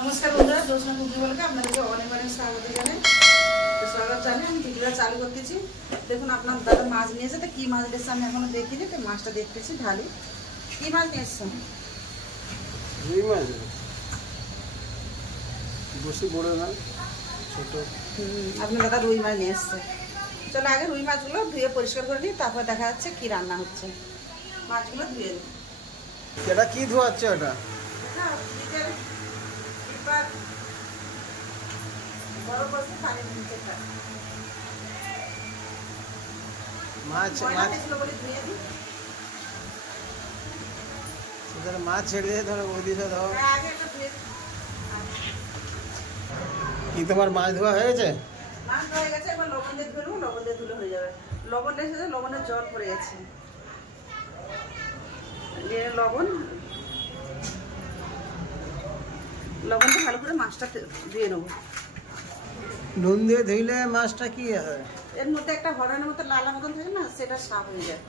नमस्कार बंधुरा जोशना कुकिंग বলকে আপনাদেরকে অনেক অনেক স্বাগত জানাই। তো স্বাগত জানাই আমি ভিডিওটা চালু করতেছি। দেখুন আপনার দাদা মাছ নিয়েছে, তো কি মাছ নিয়েছে আমি এখনো দেখিনি, তো মাছটা দেখতেছি ঢালি। কি মাছ নিয়েছে? রুই মাছ। বেশি বড় না, ছোট। আপনার দাদা রুই মাছ নিয়ে এসছে। চলো আগে রুই মাছগুলো ধুয়ে পরিষ্কার করে নিই, তারপর দেখা যাচ্ছে কি রান্না হচ্ছে। মাছগুলো ধুয়ে নিই। এটা কি ধোয়াচ্ছে ওটা? হ্যাঁ, বড় বড় পানি দিতে হয়। মাছ মাছ ছেড়ে দিয়ে ধরো ওই দিকে ধরো। কি তোমার মাছ ধোয়া হয়ে গেছে? মাছ ধোয়া হয়ে গেছে, এবার লবণ দিয়ে ধুলবো, লবণ দিয়ে ধুলে হয়ে যাবে। লবণ এসেছে, লবণের জল পড়ে গেছে। লবণটা ভালো করে মাছটা দিয়ে নেবো। নুন দিয়ে ধুইলে মাছটা কি হয়? এর মধ্যে একটা হরনের মতো লালা মতন থাকে না, সেটা সাফ হয়ে যায়,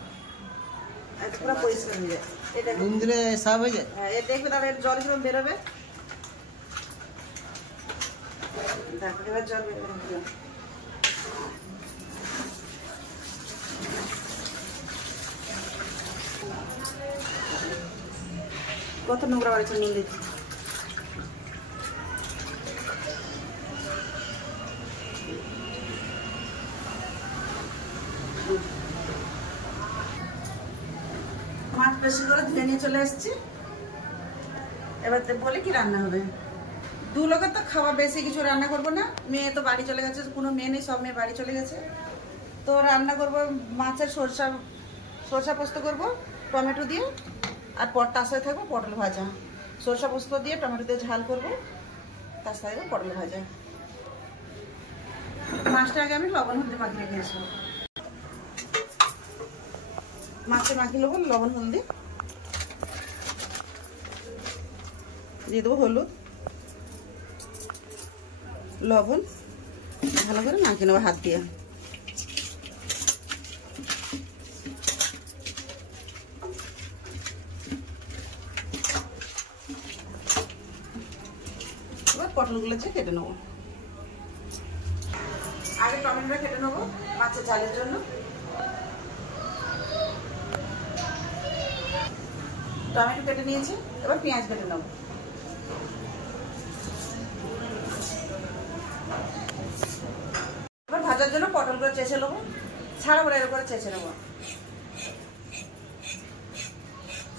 পুরো পরিষ্কার হয়ে যায়। এটা নুন দিলে সাফ হয়ে যায়? হ্যাঁ, এটা দেখবে তাহলে জল কিরকম বেরোবে। দেখো এবার জল বেরোবে। কত নোংরা বাড়িছে নুন দিচ্ছি। মাছ বেশি করে ধুয়ে নিয়ে চলে এসেছি। এবার বলে কি রান্না হবে। দু লোকের তো খাওয়া, বেশি কিছু রান্না করবো না। মেয়ে তো বাড়ি চলে গেছে, কোনো মেয়ে নেই, সব মেয়ে বাড়ি চলে গেছে। তো রান্না করব মাছের সরষা পোস্ত করব টমেটো দিয়ে, আর তার সাথে থাকবো পটল ভাজা। সরষা পোস্ত দিয়ে টমেটো দিয়ে ঝাল করব, তার সাথে পটল ভাজা। মাছটা আগে আমি লবণ হলদি মাখিয়ে রেখে আসবো। মাছে মাখিয়ে নেবো লবণ হলদি দিয়ে দেবো, হলুদ লবণ ভালো করে মাখিয়ে নেবো হাত দিয়ে। এবার পটলগুলো কেটে নেবো। আগে টমেটোটা কেটে নেবো মাছের ঝালের জন্য। টমেটো কেটে নিয়েছি, এবার পেঁয়াজ কেটে নেবো। এবার ভাজার জন্য পটলগুলো চেঁচে নেবো, ছাড়া বড় করে চেঁচে নেবো।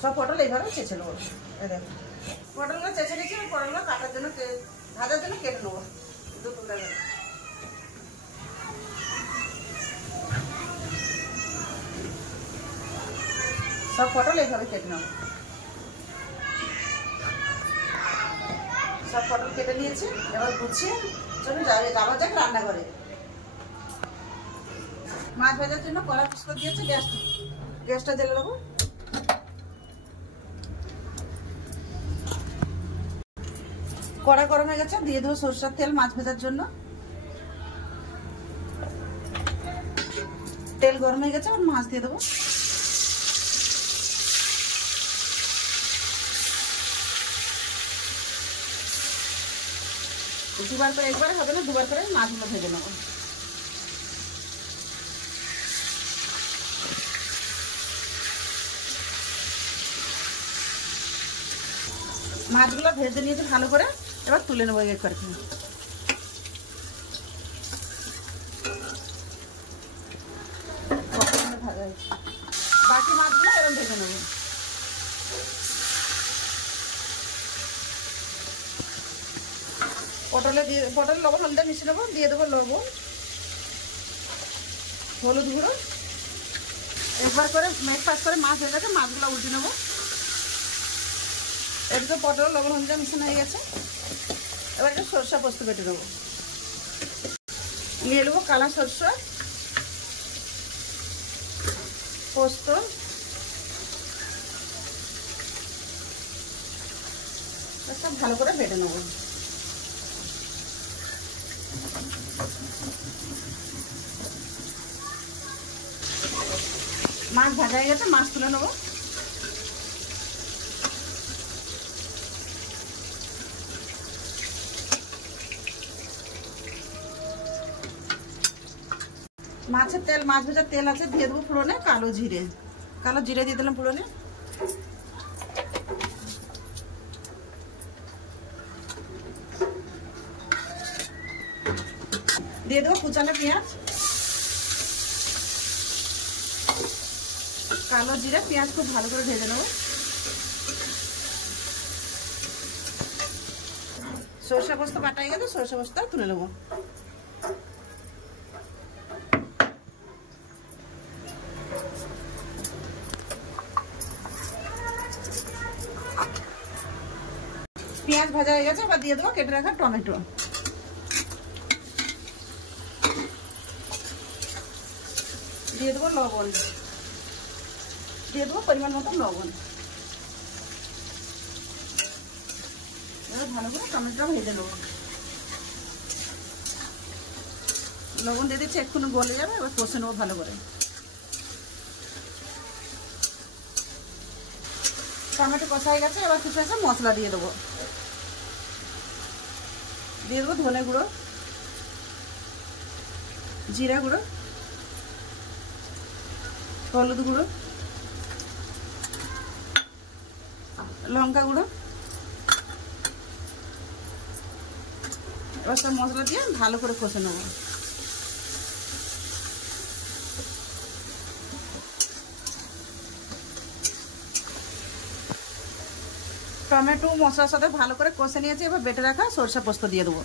সব পটল এইভাবে চেঁচে নেবো। দেখো পটলগুলো চেঁচে নিয়েছি, পটলগুলো কাটার জন্য ভাজার জন্য কেটে নেবো দু টুকরা করে। সব পটল এইভাবে কেটে নেবো। সব পটল কেটে নিয়েছি, এবার গুছিয়ে চলো যাওয়া যাক রান্নাঘরে। মাছ ভাজার জন্য কড়া ফুসকো দিয়েছে, গ্যাসটা জ্বেলে দেবো। কড়া গরম হয়ে গেছে, দিয়ে দেবো সরষের তেল মাছ ভাজার জন্য। তেল গরম হয়ে গেছে, আর মাছ দিয়ে দেবো। দুবার করে, একবারে হবে না, দুবার করে মাছগুলো ভেজে নেবো। মাছগুলো ভেজে নিয়েছি ভালো করে, এবার তুলে নেবো এক করে। বাকি মাছগুলো এরকম ভেজে নেবো। পটল লবণ হলুদ মিশিয়ে নেবো, দিয়ে দেবো লবণ হলুদ গুঁড়ো। একবার করে মেঘ করে মাছ হয়ে গেছে, মাছগুলো উল্টে নেবো। এদিকে পটল লবণ হলুদ মিশানো হয়ে গেছে, এবার একটু সরষা পোস্ত কেটে নেবো। নিয়ে নেবো কালা সরষা পোস্ত, সব ভালো করে বেটে নেবো। মাছ ভাজা হয়ে গেছে, মাছ তুলে নেবো। মাছের তেল, মাছ ভাজার তেল আছে, দিয়ে দেবো ফোড়নে কালো জিরে দিয়ে দিলাম ফোড়নে। দিয়ে দেবো কুচানো পেঁয়াজ, কালো জিরে, পেঁয়াজ খুব ভালো করে ভেজে নেবো। সরষে পোস্ত বাটা হয়ে গেছে, সরষে পোস্ত তুলে নেবো। পেঁয়াজ ভাজা হয়ে গেছে, এবার দিয়ে দেবো কেটে রাখা টমেটো। দিয়ে দেবো লবণ, দিয়ে দেবো পরিমাণ মতো লবণ। এবার ভালো করে টমেটোটা ভেজে নেবো। লবণ দিয়ে দিচ্ছি, এক্ষুনি গলে যাবে, এবার কষে নেবো ভালো করে। টমেটো কষা হয়ে গেছে, এবার কিছু আছে মশলা দিয়ে দেবো। দিয়ে দেবো ধনে গুঁড়ো, জিরা গুঁড়ো, হলুদ গুঁড়ো, লঙ্কা গুঁড়ো। এবার সব মশলা দিয়ে ভালো করে কষে নেব। টমেটো মশলার সাথে ভালো করে কষে নিয়েছি, এবার বেটে রাখা সরষে পোস্ত দিয়ে দেবো।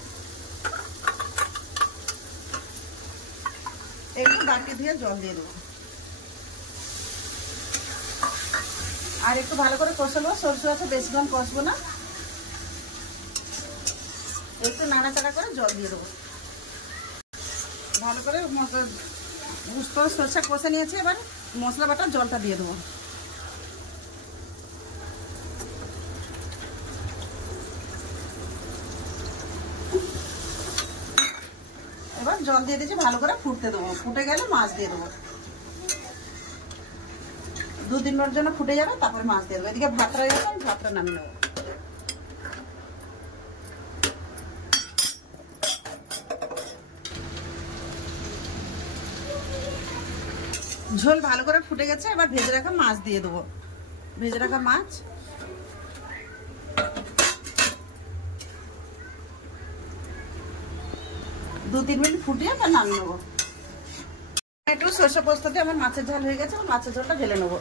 একটু বাটি দিয়ে জল দিয়ে দেবো, আর একটু ভালো করে কষে নেবো। সরষে আছে, বেশিক্ষণ কষবো না, একটু নাড়াচাড়া করে জল দিয়ে দেবো। ভালো করে সরষে কষে নিয়েছি, এবার মশলা বাটা জলটা দিয়ে দেবো। এবার জল দিয়ে দিয়েছি, ভালো করে ফুটতে দেবো। ফুটে গেলে মাছ দিয়ে দেবো। 2-3 মিনিট জন্য ফুটে যাবে, তারপরে মাছ দিয়ে দেবো। এদিকে ভাতটা হয়ে গেছে, আমি ভাতটা নামিয়ে নেবো। ঝোল ভালো করে ফুটে গেছে, এবার ভেজে রাখা মাছ দিয়ে দেবো। ভেজে রাখা মাছ, দু 3 মিনিট ফুটিয়ে আবার নামিয়ে নেবো। একটু সরষে পোস্ত দিয়ে আমার মাছের ঝাল হয়ে গেছে, মাছের ঝালটা ঢেলে নেবো।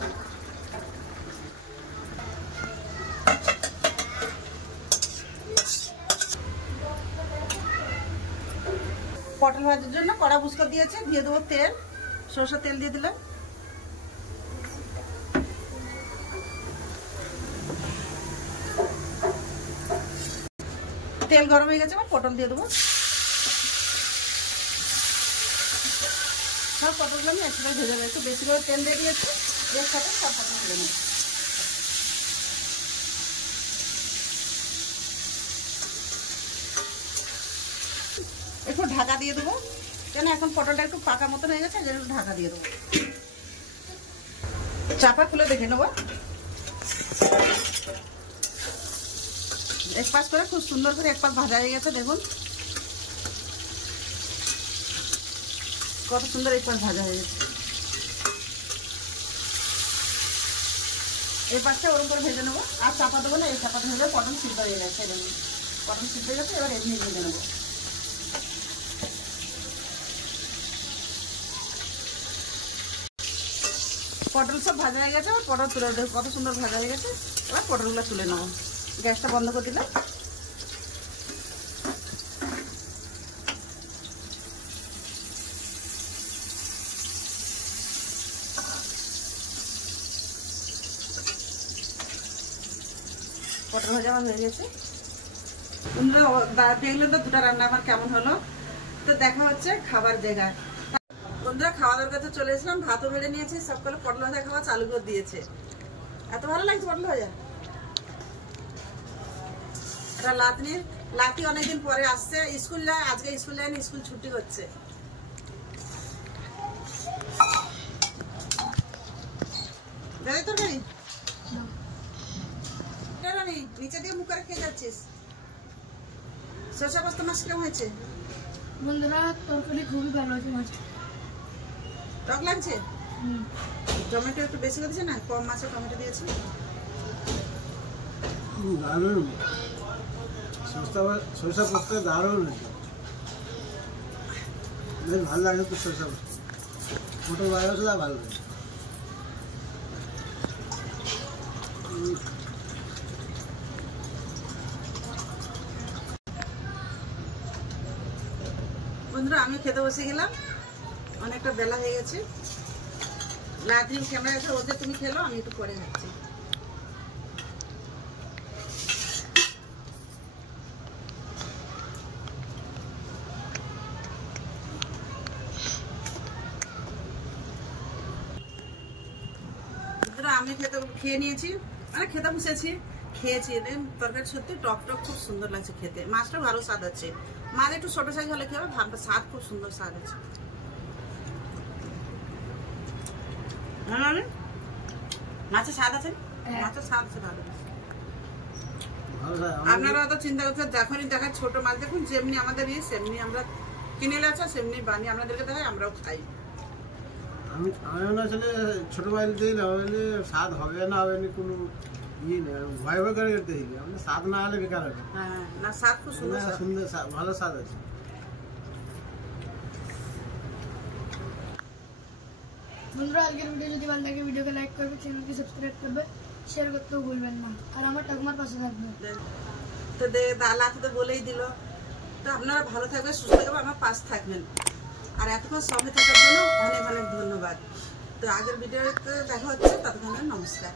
পটল ভাজার জন্য কড়া বুসকা দিয়েছে, দিয়ে দেবো তেল, সরষের তেল দিয়ে দিলাম। তেল গরম হয়ে গেছে, এবার পটল দিয়ে দেবো। সব পটলগুলো আমি একসাথে ভেজে নেবো। একটু বেশি করে তেল দিয়ে দিয়েছি, এর সাথে সব পটল ভেজে নেবো। একটু ঢাকা দিয়ে দেবো, কেন এখন পটলটা একটু পাকা মতন হয়ে গেছে, একটু ঢাকা দিয়ে দেবো। চাপা খুলে দেখে নেবো। এক পাশ করে খুব সুন্দর করে এক পাশ ভাজা হয়ে গেছে, দেখুন কত সুন্দর এক পাশ ভাজা হয়ে গেছে। এই পাশটা ওরকম করে ভেজে নেবো, আর চাপা দেবো না। এই চাপাতে ভেজে পটল সিদ্ধ হয়ে গেছে, পটল সিদ্ধ হয়ে গেছে, এবার এমনি ভেজে নেবো। পটল সব ভাজা হয়ে গেছে, পটল তুলে দেবো। কত সুন্দর ভাজা হয়ে গেছে, এবার পটলগুলো তুলে নেবো। গ্যাসটা বন্ধ করে দিলাম। পটল ভাজা আমার হয়ে গেছে। দেখলেন তো দুটো রান্না আমার কেমন হলো। তো দেখা হচ্ছে খাবার জায়গায়। বন্ধুরা, খাওয়া দাওয়ার কাছে চলে এসলাম, ভাতও বেড়ে নিয়েছি, সবকলে পটল ভাজা খাওয়া চালু করে দিয়েছে। এত ভালো লাগছে পটল ভাজা। এটা লাতি অনেকদিন পরে আসছে, স্কুল যায়, আজকে স্কুল যায়নি, স্কুল ছুটি হচ্ছে। দাদি তরকারি নিচে দিয়ে মুখ করে খেয়ে যাচ্ছিস। সরষে পোস্ত মাছ কেমন হয়েছে? বন্ধুরা, তরকারি খুবই ভালো হয়েছে। মাছ টক লাগছে? টমেটো একটু বেশি করে দিয়েছে না, কম মাছে টমেটো দিয়েছি। দারুণ সরষা পোস্ত দারুণ হয়েছে, বেশ ভালো লাগে তো সরষা পোস্ত। মোটর বাইরে ভালো লাগে। বন্ধুরা আমি খেতে বসে গেলাম, অনেকটা বেলা হয়ে গেছে। লাদ্রিম ক্যামেরা আছে, ওদের তুমি খেলো, আমি একটু পরে খাচ্ছি। আমি খেয়ে নিয়েছি, মানে খেতে বসেছি, খেয়েছি। তরকারি সত্যি টক টক খুব সুন্দর লাগছে খেতে। মাছটা ভালো স্বাদ আছে, মাছ একটু ছোট সাইজ হলে কি হবে, ভাবটা স্বাদ খুব সুন্দর স্বাদ আছে। মাছের স্বাদ আছে, মাছের স্বাদ আছে ভালো। আপনারা তো চিন্তা করছেন, যখনই দেখায় ছোট মাছ দেখুন, যেমনি আমাদের সেমনি আমরা কিনে আছে, সেমনি বানিয়ে আপনাদেরকে দেখাই, আমরাও খাই। আমি আসলে ছোট মাছ দিই স্বাদ হবে না হবে না কোনো ইয়ে নেই, ভয় ভয় করে দেখি আমি, স্বাদ না হলে বেকার হবে। হ্যাঁ না, স্বাদ খুব সুন্দর, সুন্দর ভালো স্বাদ আছে। বন্ধুরা আজকের ভিডিও যদি ভালো লাগে ভিডিওকে লাইক করবে, চ্যানেলকে সাবস্ক্রাইব করবে, শেয়ার করতেও ভুলবেন না, আর আমার ঠাকুমার পাশে থাকবে। তো দাদা তো বলেই দিল। তো আপনারা ভালো থাকবেন, সুস্থ থাকবেন, আমার পাশে থাকবেন। আর এতক্ষণ সঙ্গে থাকার জন্য অনেক অনেক ধন্যবাদ। তো আগের ভিডিওতে দেখা হচ্ছে, ততক্ষণে নমস্কার।